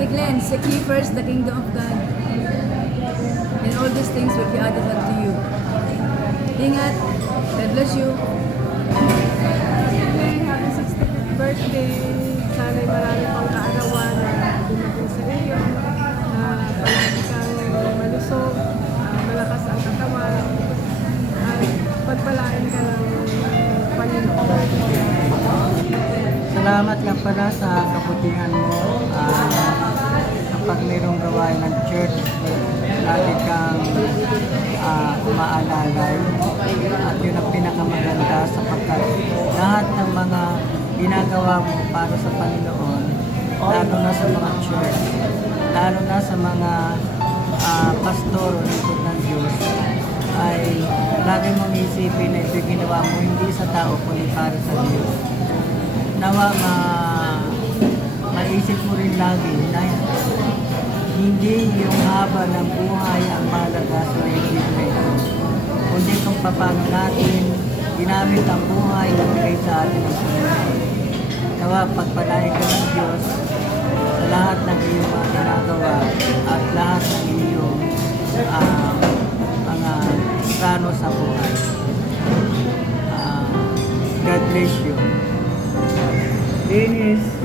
Ate Glenn, seek ye first the kingdom of God, and all these things will be added unto you. Ingat. God bless you. Happy 65th birthday. Sana'y marami pang kaarawan na dumating sa iyo, na palagi kang malusog, malakas ang katawan, at pagpalain ka ng Panginoon. Salamat nga pala sa kabutihan mo. Kapag mayroong gawain ng church, lagi kang umaalalay. At yun ang pinakamaganda sapagkat lahat ng mga ginagawa mo para sa Panginoon, lalo na sa mga church, lalo na sa mga pastor o lingkod ng Diyos, ay lagi mong isipin na ito'y ginawa mo hindi sa tao kundi para sa Diyos. Nawa maisip mo rin lagi na hindi yung haba ng buhay ang mahalaga sa religion na ito, kundi kung paano natin ginamit ang buhay na bigay sa atin ng Panginoon. Nawa pagpalain ka ng Diyos sa lahat ng iyong mga ginagawa at lahat ng iyong mga plano sa buhay. God bless you. Dennis.